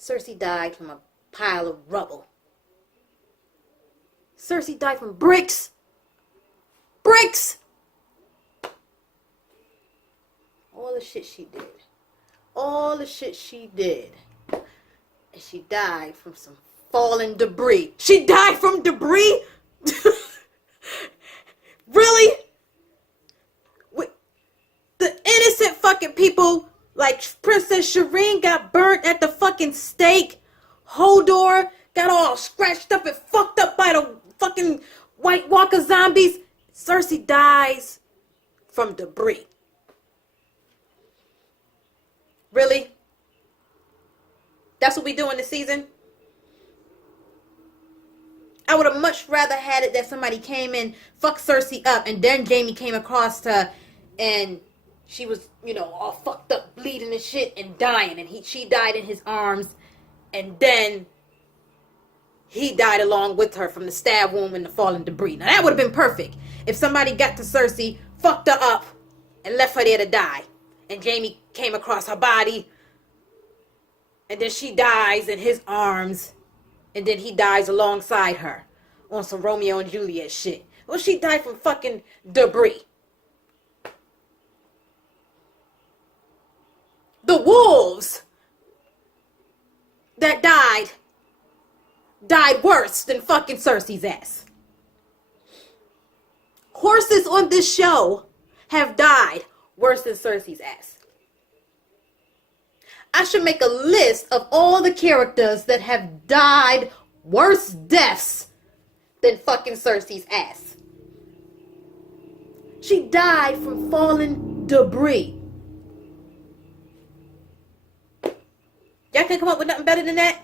Cersei died from a pile of rubble. Cersei died from bricks. Bricks! All the shit she did. All the shit she did. And she died from some fallen debris. She died from debris? Really? The innocent fucking people like Princess Shireen got burnt at the fucking stake. Hodor got all scratched up and fucked up by the fucking White Walker zombies. Cersei dies from debris. Really? That's what we do in the season? I would have much rather had it that somebody came in, fucked Cersei up, and then Jaime came across her and she was, all fucked up, bleeding and shit and dying. And she died in his arms. And then he died along with her from the stab wound and the fallen debris. Now that would have been perfect. If somebody got to Cersei, fucked her up, and left her there to die. And Jaime came across her body. And then she dies in his arms. And then he dies alongside her. On some Romeo and Juliet shit. Well, she died from fucking debris. The wolves that died worse than fucking Cersei's ass. Horses on this show have died worse than Cersei's ass. I should make a list of all the characters that have died worse deaths than fucking Cersei's ass. She died from fallen debris. Y'all can't come up with nothing better than that?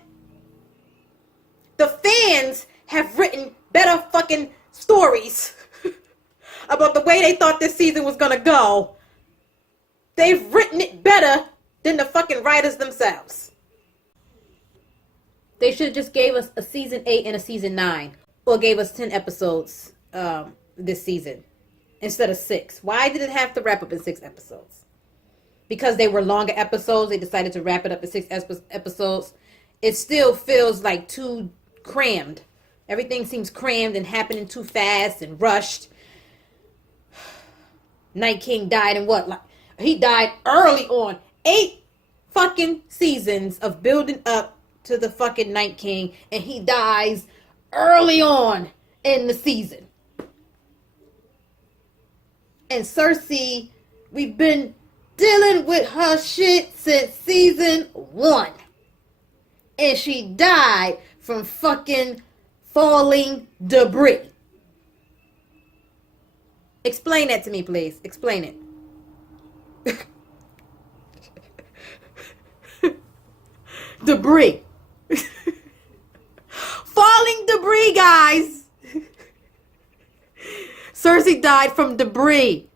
The fans have written better fucking stories about the way they thought this season was gonna go. They've written it better than the fucking writers themselves. They should have just gave us a season 8 and a season 9. Or gave us 10 episodes this season instead of 6. Why did it have to wrap up in 6 episodes? Because they were longer episodes, they decided to wrap it up in 6 episodes. It still feels like too crammed. Everything seems crammed and happening too fast and rushed. Night King died in what? He died early on. 8 fucking seasons of building up to the fucking Night King, and he dies early on in the season. And Cersei, we've been dealing with her shit since season 1. And she died from fucking falling debris. Explain that to me, please. Explain it. Debris. Falling debris, guys. Cersei died from debris.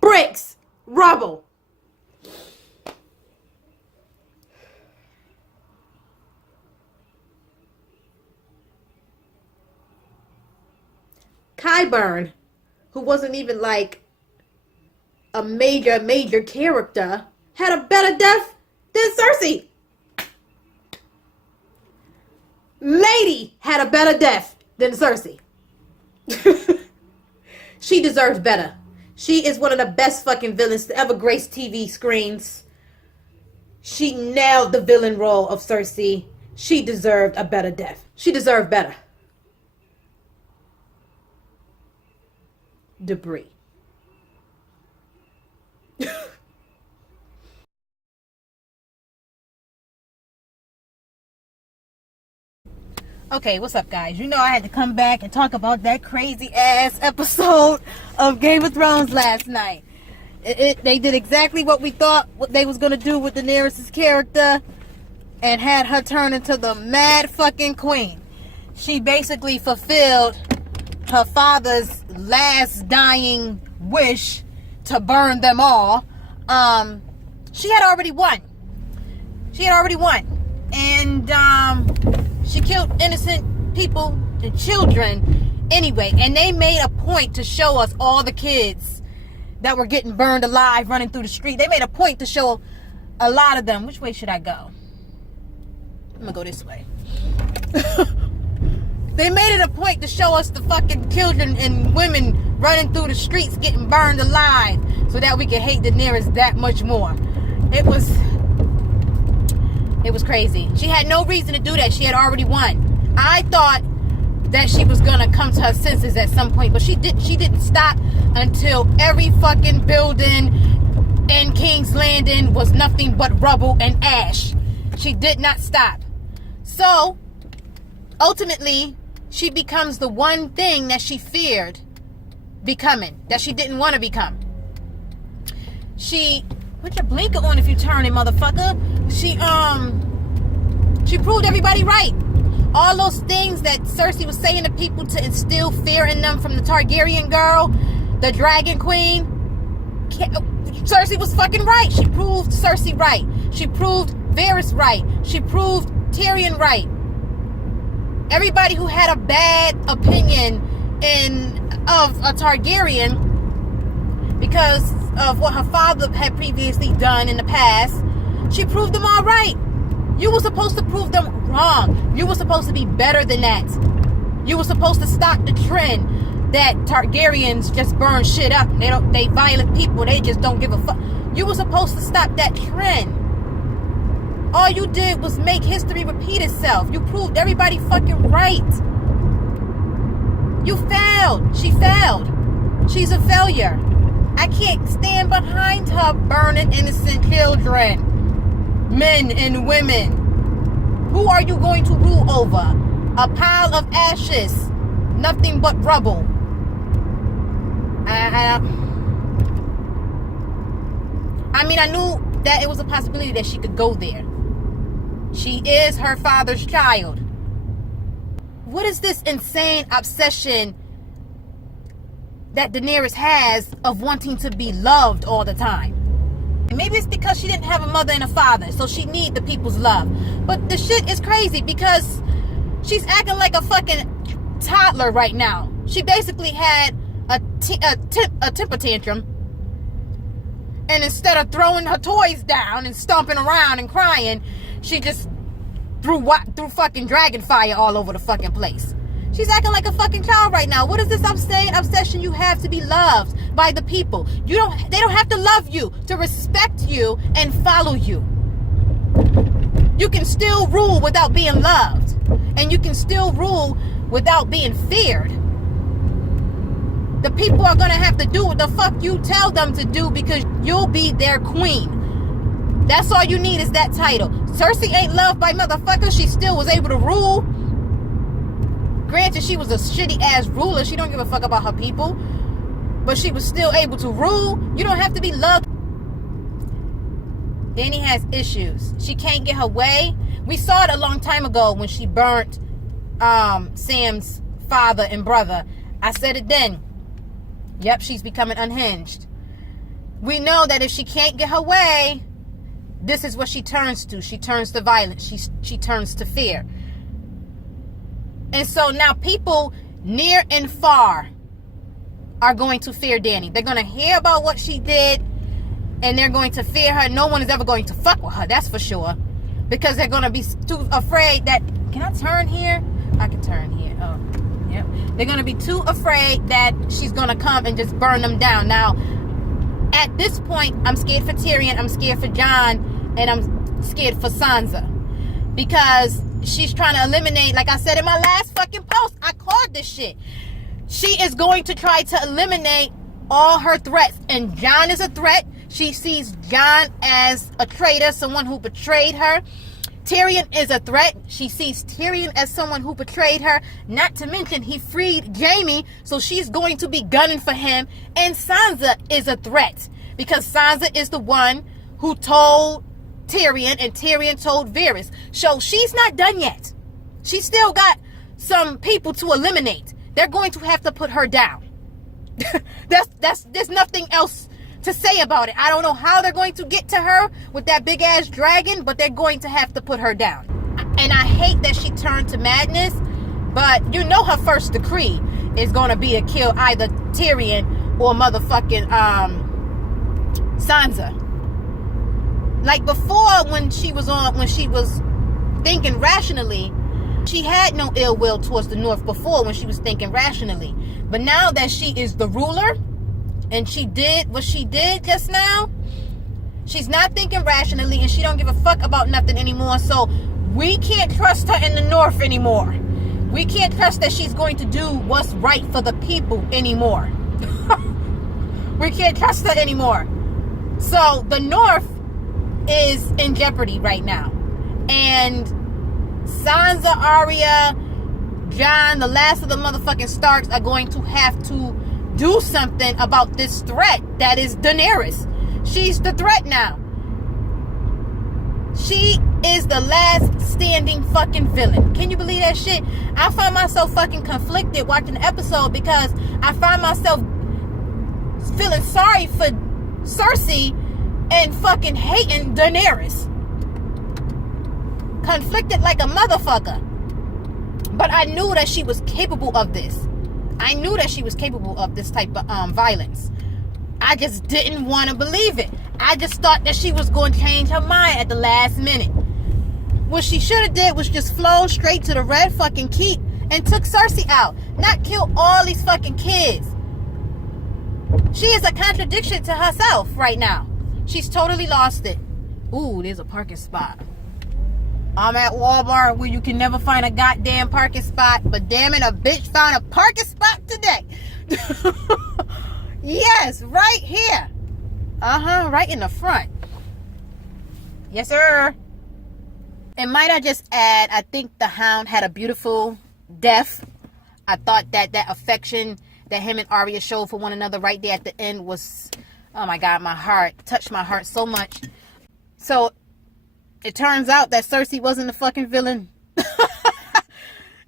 Bricks. Rubble. Qyburn, who wasn't even like a major character, had a better death than Cersei. Lady had a better death than Cersei. She deserves better. She is one of the best fucking villains to ever grace TV screens. She nailed the villain role of Cersei. She deserved a better death. She deserved better. Debris. Okay, what's up, guys? You know I had to come back and talk about that crazy ass episode of Game of Thrones last night. They did exactly what we thought what they was gonna do with Daenerys' character, and had her turn into the mad fucking queen. She basically fulfilled her father's last dying wish to burn them all. She had already won. And she killed innocent people and children anyway. And they made a point to show us all the kids that were getting burned alive running through the street. They made a point to show a lot of them. Which way should I go? gonna go this way. They made it a point to show us the fucking children and women running through the streets getting burned alive so that we could hate Daenerys that much more. It was crazy. She had no reason to do that. She had already won. I thought that she was gonna come to her senses at some point, but she didn't stop until every fucking building in King's Landing was nothing but rubble and ash. She did not stop. So ultimately, she becomes the one thing that she feared becoming, that she didn't want to become. She put your blinker on if you turn it, motherfucker. She proved everybody right. All those things that Cersei was saying to people to instill fear in them from the Targaryen girl, the Dragon Queen. Cersei was fucking right. She proved Cersei right. She proved Varys right. She proved Tyrion right. Everybody who had a bad opinion of a Targaryen because of what her father had previously done in the past, she proved them all right. You were supposed to prove them wrong. You were supposed to be better than that. You were supposed to stop the trend that Targaryens just burn shit up. They violent people. They just don't give a fuck. You were supposed to stop that trend. All you did was make history repeat itself. You proved everybody fucking right. You failed. She failed. She's a failure. I can't stand behind her burning innocent children, men and women. Who are you going to rule over? A pile of ashes. Nothing but rubble. I mean, I knew that it was a possibility that she could go there. She is her father's child. What is this insane obsession that Daenerys has of wanting to be loved all the time? And maybe it's because she didn't have a mother and a father, so she needs the people's love. But the shit is crazy because she's acting like a fucking toddler right now. She basically had a temper tantrum. And instead of throwing her toys down and stomping around and crying, she just threw fucking dragon fire all over the fucking place. She's acting like a fucking child right now. What is this obsession you have to be loved by the people? They don't have to love you to respect you and follow you. You can still rule without being loved. And you can still rule without being feared. The people are gonna have to do what the fuck you tell them to do because you'll be their queen. That's all you need is that title. Cersei ain't loved by motherfuckers. She still was able to rule. Granted, she was a shitty ass ruler. She don't give a fuck about her people. But she was still able to rule. You don't have to be loved. Dany has issues. She can't get her way. We saw it a long time ago when she burnt Sam's father and brother. I said it then. Yep, she's becoming unhinged. We know that if she can't get her way, this is what she turns to. She turns to violence. She turns to fear. And so now people near and far are going to fear Dany. They're going to hear about what she did and they're going to fear her. No one is ever going to fuck with her, that's for sure. Because they're going to be too afraid that... Can I turn here? I can turn here. Oh, yep. They're going to be too afraid that she's going to come and just burn them down. Now, at this point, I'm scared for Tyrion, I'm scared for Jon, and I'm scared for Sansa. Because she's trying to eliminate, like I said in my last fucking post, I called this shit. She is going to try to eliminate all her threats. And Jon is a threat. She sees Jon as a traitor, someone who betrayed her. Tyrion is a threat. She sees Tyrion as someone who betrayed her. Not to mention, he freed Jaime, so she's going to be gunning for him. And Sansa is a threat. Because Sansa is the one who told Tyrion, and Tyrion told Varys. So she's not done yet. She's still got some people to eliminate. They're going to have to put her down. There's nothing else to say about it. I don't know how they're going to get to her with that big ass dragon, but they're going to have to put her down. And I hate that she turned to madness, but you know her first decree is going to be to kill either Tyrion or motherfucking Sansa. Like before, when she was thinking rationally, she had no ill will towards the North before when she was thinking rationally. But now that she is the ruler and she did what she did just now, she's not thinking rationally and she don't give a fuck about nothing anymore. So we can't trust her in the North anymore. We can't trust that she's going to do what's right for the people anymore. We can't trust her anymore. So the North is in jeopardy right now. And Sansa, Arya, Jon, the last of the motherfucking Starks are going to have to do something about this threat that is Daenerys. She's the threat now. She is the last standing fucking villain. Can you believe that shit? I find myself fucking conflicted watching the episode because I find myself feeling sorry for Cersei and fucking hating Daenerys. Conflicted like a motherfucker. But I knew that she was capable of this. I knew that she was capable of this type of violence. I just didn't want to believe it. I just thought that she was going to change her mind at the last minute. What she should have did was just flown straight to the Red fucking Keep and took Cersei out. Not kill all these fucking kids. She is a contradiction to herself right now. She's totally lost it. Ooh, there's a parking spot. I'm at Walmart where you can never find a goddamn parking spot. But damn it, a bitch found a parking spot today. Yes, right here. Right in the front. Yes, sir. And might I just add, I think the Hound had a beautiful death. I thought that affection that him and Arya showed for one another right there at the end was, oh my God, my heart. Touched my heart so much. So, it turns out that Cersei wasn't the fucking villain.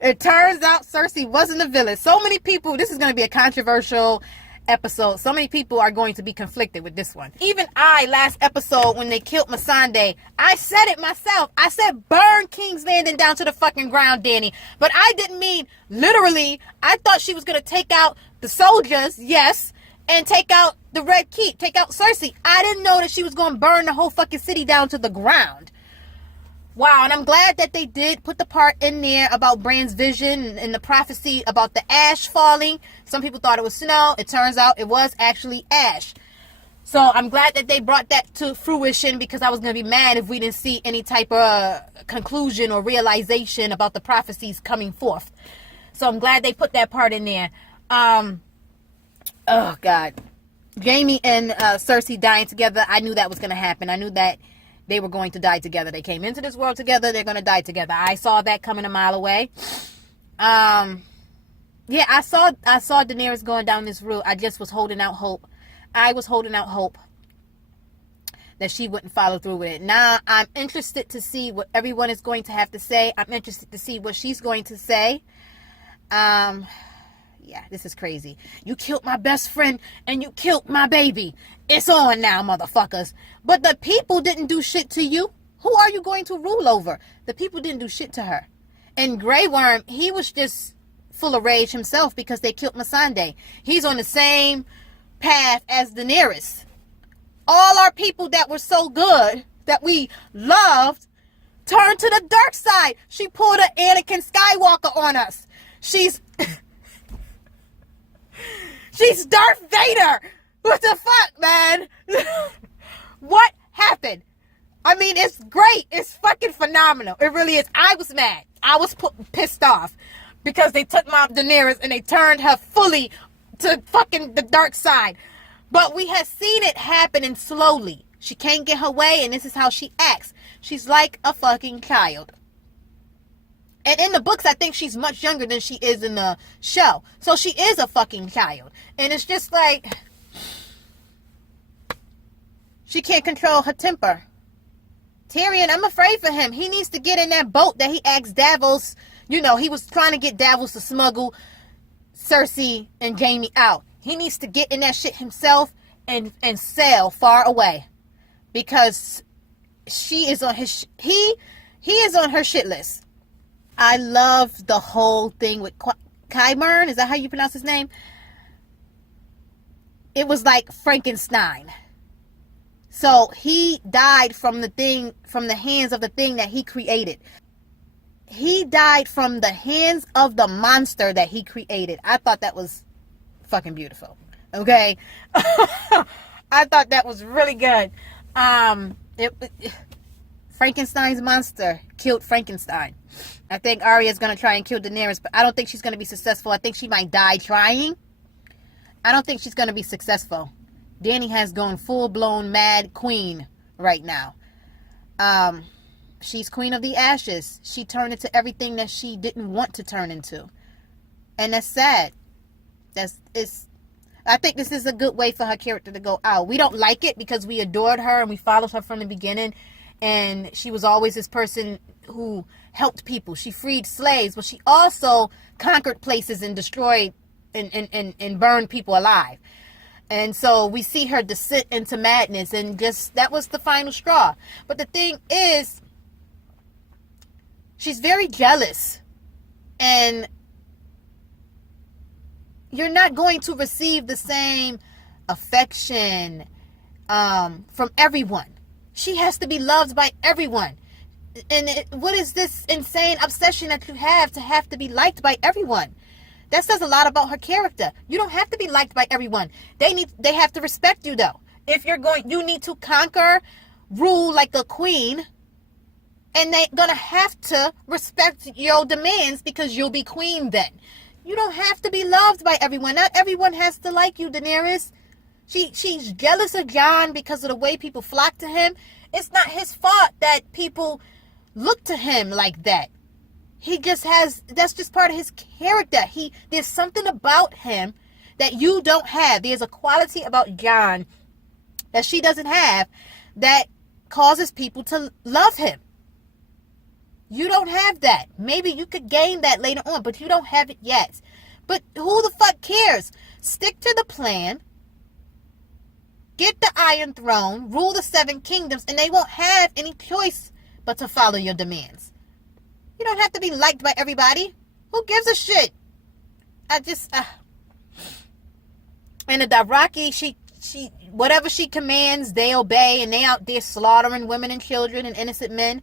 It turns out Cersei wasn't the villain. So many people, this is going to be a controversial episode. So many people are going to be conflicted with this one. Even I, last episode, when they killed Missandei, I said it myself. I said, burn King's Landing down to the fucking ground, Danny. But I didn't mean literally. I thought she was going to take out the soldiers, yes, and take out the Red Keep, take out Cersei. I didn't know that she was going to burn the whole fucking city down to the ground. Wow, and I'm glad that they did put the part in there about Bran's vision and the prophecy about the ash falling. Some people thought it was snow. It turns out it was actually ash. So I'm glad that they brought that to fruition because I was going to be mad if we didn't see any type of conclusion or realization about the prophecies coming forth. So I'm glad they put that part in there. Oh, God. Jaime and Cersei dying together, I knew that was going to happen. I knew that they were going to die together. They came into this world together. They're going to die together. I saw that coming a mile away. Yeah, I saw Daenerys going down this route. I just was holding out hope. I was holding out hope that she wouldn't follow through with it. Now, I'm interested to see what everyone is going to have to say. I'm interested to see what she's going to say. Yeah, this is crazy. You killed my best friend and you killed my baby. It's on now, motherfuckers. But the people didn't do shit to you. Who are you going to rule over? The people didn't do shit to her. And Grey Worm, he was just full of rage himself because they killed Missandei. He's on the same path as Daenerys. All our people that were so good, that we loved, turned to the dark side. She pulled an Anakin Skywalker on us. She's Darth Vader. What the fuck, man? What happened? I mean, it's great. It's fucking phenomenal. It really is. I was mad. I was pissed off because they took my Daenerys and they turned her fully to fucking the dark side. But we have seen it happening slowly. She can't get her way, and this is how she acts. She's like a fucking child. And in the books, I think she's much younger than she is in the show. So she is a fucking child. And it's just like, she can't control her temper. Tyrion, I'm afraid for him. He needs to get in that boat that he asked Davos. You know, he was trying to get Davos to smuggle Cersei and Jaime out. He needs to get in that shit himself and sail far away. Because she is on his, he is on her shit list. I love the whole thing with Qyburn. Is that how you pronounce his name? It was like Frankenstein. So he died from the hands of the thing that he created. he died from the hands of the monster that he created. I thought that was fucking beautiful. Okay? I thought that was really good. Frankenstein's monster killed Frankenstein. I think Arya's going to try and kill Daenerys, but I don't think she's going to be successful. I think she might die trying. I don't think she's going to be successful. Dany has gone full-blown mad queen right now. She's queen of the ashes. She turned into everything that she didn't want to turn into. And that's sad. I think this is a good way for her character to go out. We don't like it because we adored her and we followed her from the beginning. And she was always this person who helped people. She freed slaves, but she also conquered places and destroyed and burned people alive. And so we see her descent into madness, and just that was the final straw. But the thing is, she's very jealous, and you're not going to receive the same affection from everyone. She has to be loved by everyone. And what is this insane obsession that you have to be liked by everyone? That says a lot about her character. You don't have to be liked by everyone. They have to respect you, though. If you need to conquer, rule like a queen, and they're gonna have to respect your demands because you'll be queen then. You don't have to be loved by everyone. Not everyone has to like you, Daenerys. She's jealous of Jon because of the way people flock to him. It's not his fault that people look to him like that. That's just part of his character. There's something about him that you don't have. There's a quality about Jon that she doesn't have that causes people to love him. You don't have that. Maybe you could gain that later on, but you don't have it yet. But who the fuck cares? Stick to the plan. Get the Iron Throne, rule the 7 kingdoms, and they won't have any choice but to follow your demands. You don't have to be liked by everybody. Who gives a shit? And the Dothraki, she whatever she commands, they obey, and they out there slaughtering women and children and innocent men.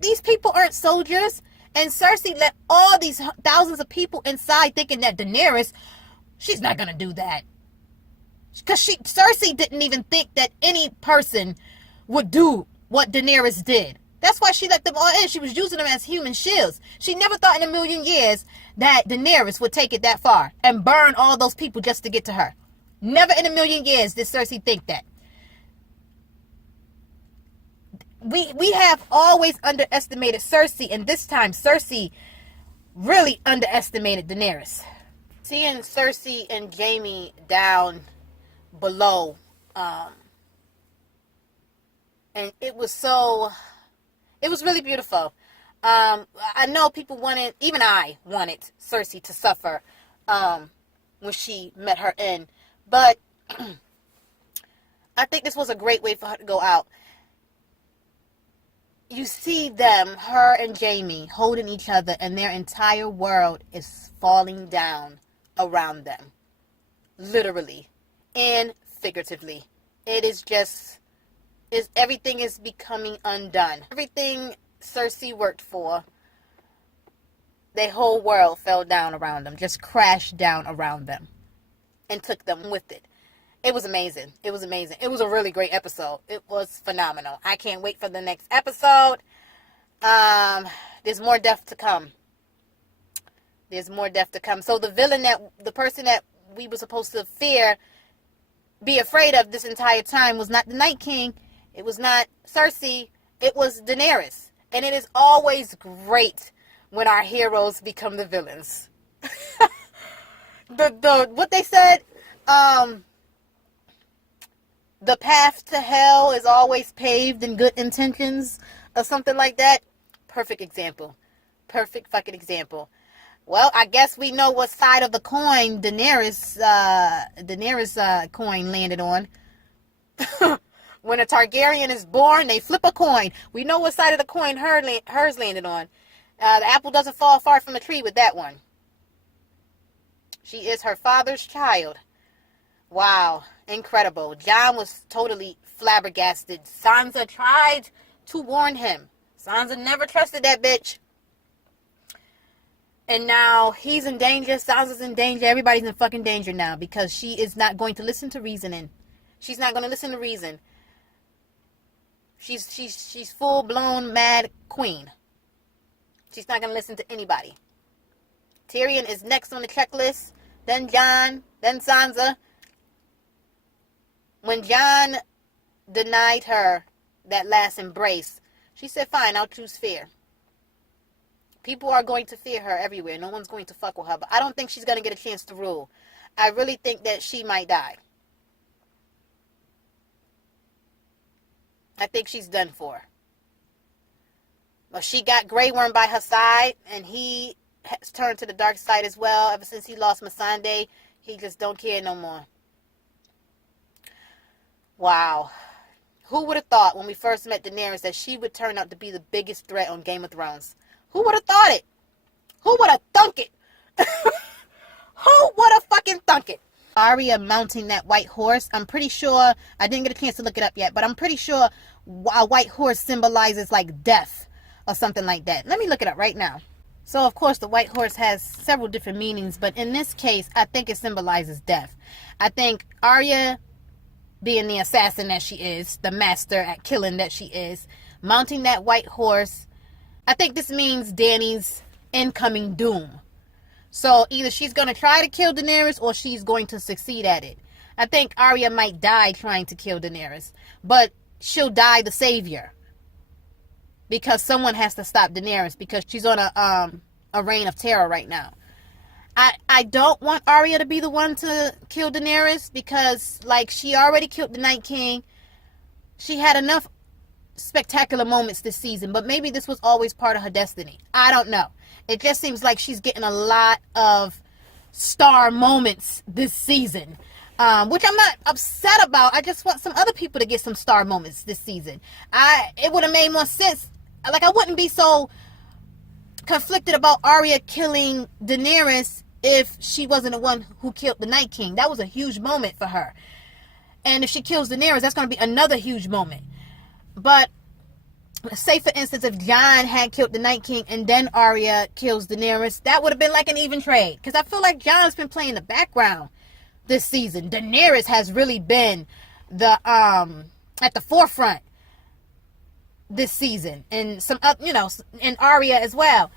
These people aren't soldiers. And Cersei let all these thousands of people inside thinking that Daenerys, she's not going to do that. Because Cersei didn't even think that any person would do what Daenerys did. That's why she let them all in. She was using them as human shields. She never thought in a million years that Daenerys would take it that far and burn all those people just to get to her. Never in a million years did Cersei think that. We have always underestimated Cersei, and this time Cersei really underestimated Daenerys. Seeing Cersei and Jaime down below, and it was really beautiful. I know people even I wanted Cersei to suffer when she met her end, but I think this was a great way for her to go out. You see them, her and Jaime, holding each other, and their entire world is falling down around them. Literally and figuratively. Everything is becoming undone. Everything Cersei worked for, their whole world fell down around them, just crashed down around them and took them with it. It was amazing. It was amazing. It was a really great episode. It was phenomenal. I can't wait for the next episode. There's more death to come. So the person that we were supposed to be afraid of this entire time was not the Night King. It was not Cersei. It was Daenerys. And it is always great when our heroes become the villains. What they said, the path to hell is always paved in good intentions, or something like that. Perfect example. Perfect fucking example. Well, I guess we know what side of the coin Daenerys' coin landed on. When a Targaryen is born, they flip a coin. We know what side of the coin hers landed on. The apple doesn't fall far from the tree with that one. She is her father's child. Wow, incredible. Jon was totally flabbergasted. Sansa tried to warn him. Sansa never trusted that bitch. And now he's in danger. Sansa's in danger. Everybody's in fucking danger now because she is not going to listen to reasoning. She's not going to listen to reason. She's full-blown mad queen. She's not going to listen to anybody. Tyrion is next on the checklist. Then Jon. Then Sansa. When Jon denied her that last embrace, she said, fine, I'll choose fear. People are going to fear her everywhere. No one's going to fuck with her. But I don't think she's going to get a chance to rule. I really think that she might die. I think she's done for. Well, she got Grey Worm by her side, and he has turned to the dark side as well. Ever since he lost Missandei, he just don't care no more. Wow. Who would have thought when we first met Daenerys that she would turn out to be the biggest threat on Game of Thrones? Who would have thought it? Who would have thunk it? Who would have fucking thunk it? Arya mounting that white horse. I'm pretty sure, I didn't get a chance to look it up yet, but I'm pretty sure a white horse symbolizes like death or something like that. Let me look it up right now. So, of course, the white horse has several different meanings, but in this case, I think it symbolizes death. I think Arya, being the assassin that she is, the master at killing that she is, mounting that white horse, I think this means Dany's incoming doom. So either she's going to try to kill Daenerys or she's going to succeed at it. I think Arya might die trying to kill Daenerys, but she'll die the savior. Because someone has to stop Daenerys because she's on a reign of terror right now. I don't want Arya to be the one to kill Daenerys because, like, she already killed the Night King. She had enough spectacular moments this season, but maybe this was always part of her destiny. I don't know. It just seems like she's getting a lot of star moments this season, which I'm not upset about. I just want some other people to get some star moments this season. It would have made more sense. Like, I wouldn't be so conflicted about Arya killing Daenerys if she wasn't the one who killed the Night King. That was a huge moment for her. And if she kills Daenerys, that's going to be another huge moment. But say, for instance, if Jon had killed the Night King and then Arya kills Daenerys, that would have been like an even trade. Because I feel like Jon's been playing the background this season. Daenerys has really been the at the forefront this season, and some and Arya as well.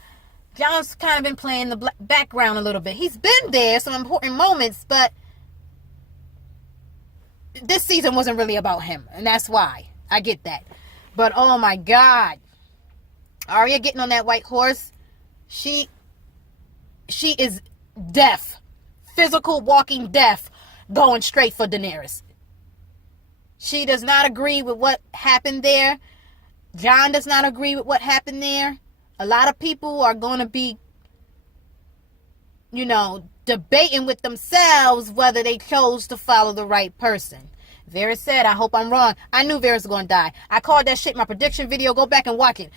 Jon's kind of been playing the background a little bit. He's been there, some important moments, but this season wasn't really about him, and that's why. I get that. But oh my God, Arya getting on that white horse, she is deaf, physical walking deaf, going straight for Daenerys. She does not agree with what happened there. Jon does not agree with what happened there. A lot of people are going to be, debating with themselves whether they chose to follow the right person. Varys said, I hope I'm wrong. I knew Varys was going to die. I called that shit my prediction video. Go back and watch it.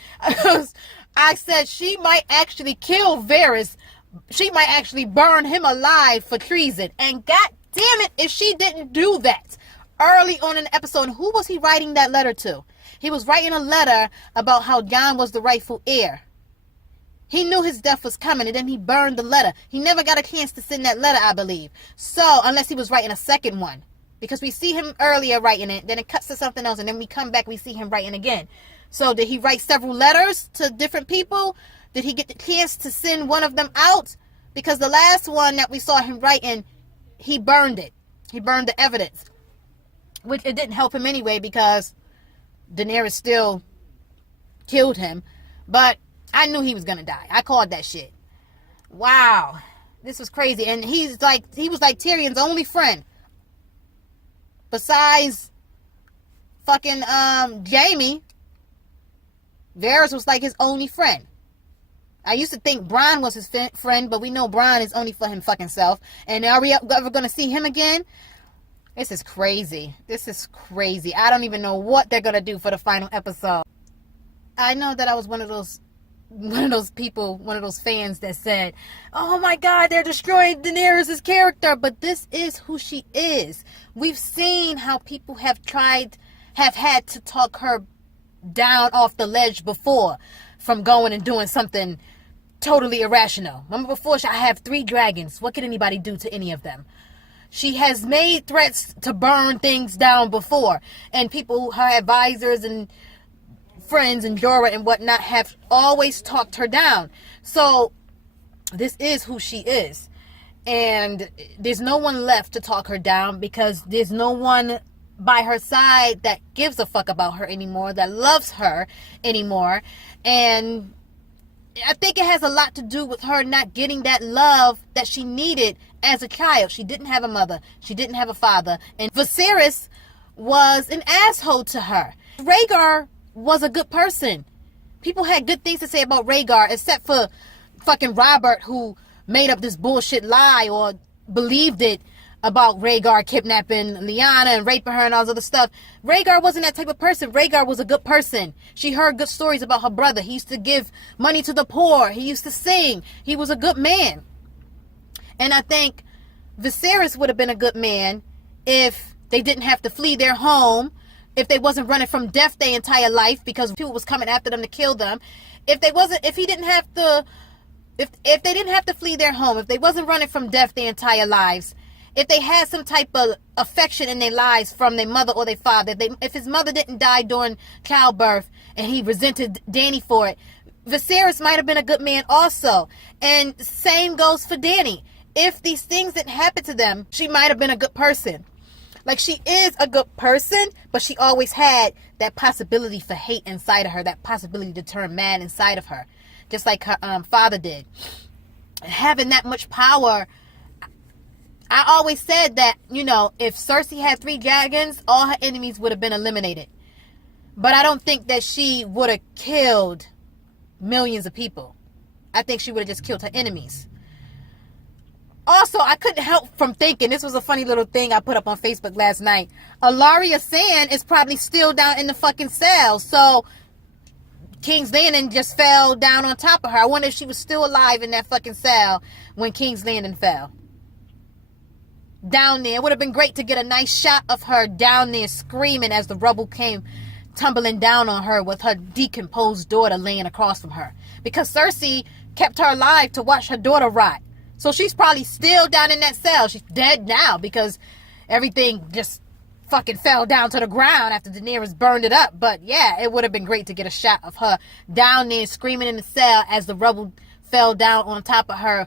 I said she might actually kill Varys. She might actually burn him alive for treason. And god damn it, if she didn't do that early on in the episode. Who was he writing that letter to? He was writing a letter about how Jon was the rightful heir. He knew his death was coming, and then he burned the letter. He never got a chance to send that letter, I believe. So, unless he was writing a second one. Because we see him earlier writing it, then it cuts to something else, and then we come back, we see him writing again. So, did he write several letters to different people? Did he get the chance to send one of them out? Because the last one that we saw him writing, he burned it. He burned the evidence. Which it didn't help him anyway, because Daenerys still killed him. But I knew he was going to die. I called that shit. Wow. This was crazy. And he was like Tyrion's only friend. Besides fucking Jaime, Varys was like his only friend. I used to think Bronn was his friend, but we know Bronn is only for him fucking self. And are we ever going to see him again? This is crazy. This is crazy. I don't even know what they're going to do for the final episode. I know that I was one of those people, one of those fans that said, oh my God, they're destroying Daenerys' character. But this is who she is. We've seen how people have had to talk her down off the ledge before from going and doing something totally irrational. Remember before, I have 3 dragons. What could anybody do to any of them? She has made threats to burn things down before. And people, her advisors and friends and Jorah and whatnot, have always talked her down. So this is who she is. And there's no one left to talk her down, because there's no one by her side that gives a fuck about her anymore, that loves her anymore. And I think it has a lot to do with her not getting that love that she needed as a child. She didn't have a mother. She didn't have a father. And Viserys was an asshole to her. Rhaegar was a good person. People had good things to say about Rhaegar, except for fucking Robert, who made up this bullshit lie or believed it about Rhaegar kidnapping Lyanna and raping her and all this other stuff. Rhaegar wasn't that type of person. Rhaegar was a good person. She heard good stories about her brother. He used to give money to the poor. He used to sing. He was a good man. And I think Viserys would have been a good man if they didn't have to flee their home, if they wasn't running from death their entire life because people was coming after them to kill them. If they didn't have to flee their home, if they wasn't running from death their entire lives, if they had some type of affection in their lives from their mother or their father, if his mother didn't die during childbirth and he resented Dany for it, Viserys might have been a good man also. And same goes for Dany. If these things didn't happen to them, she might have been a good person. Like, she is a good person, but she always had that possibility for hate inside of her, that possibility to turn mad inside of her, just like her father did. Having that much power, I always said that, if Cersei had 3 dragons, all her enemies would have been eliminated. But I don't think that she would have killed millions of people. I think she would have just killed her enemies. Also, I couldn't help from thinking, this was a funny little thing I put up on Facebook last night. Alaria Sand is probably still down in the fucking cell. So King's Landing just fell down on top of her. I wonder if she was still alive in that fucking cell when King's Landing fell. Down there. It would have been great to get a nice shot of her down there screaming as the rubble came tumbling down on her with her decomposed daughter laying across from her. Because Cersei kept her alive to watch her daughter rot. So she's probably still down in that cell. She's dead now because everything just fucking fell down to the ground after Daenerys burned it up. But yeah, it would have been great to get a shot of her down there screaming in the cell as the rubble fell down on top of her,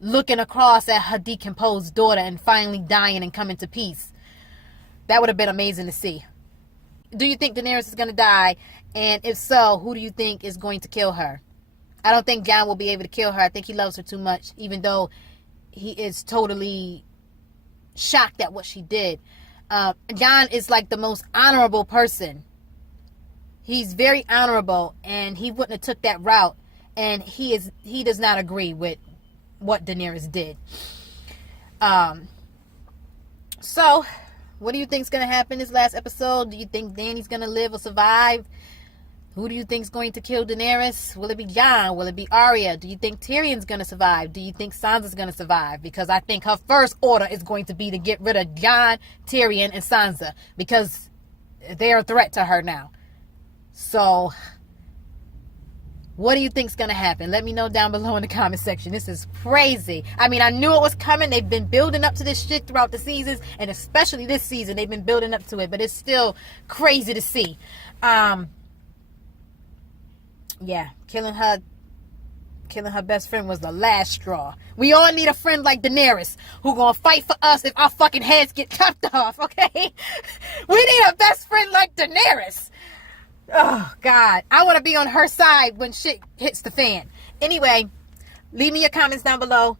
looking across at her decomposed daughter and finally dying and coming to peace. That would have been amazing to see. Do you think Daenerys is going to die? And if so, who do you think is going to kill her? I don't think Jon will be able to kill her. I think he loves her too much, even though he is totally shocked at what she did. Jon is like the most honorable person. He's very honorable, and he wouldn't have took that route. And he does not agree with what Daenerys did. So, what do you think is going to happen this last episode? Do you think Dany's going to live or survive? Who do you think is going to kill Daenerys? Will it be Jon? Will it be Arya? Do you think Tyrion's going to survive? Do you think Sansa's going to survive? Because I think her first order is going to be to get rid of Jon, Tyrion, and Sansa. Because they're a threat to her now. So, what do you think is going to happen? Let me know down below in the comment section. This is crazy. I mean, I knew it was coming. They've been building up to this shit throughout the seasons. And especially this season, they've been building up to it. But it's still crazy to see. Yeah, killing her best friend was the last straw. We all need a friend like Daenerys who gonna fight for us if our fucking heads get chopped off, okay? We need a best friend like Daenerys. Oh, God. I want to be on her side when shit hits the fan. Anyway, leave me your comments down below.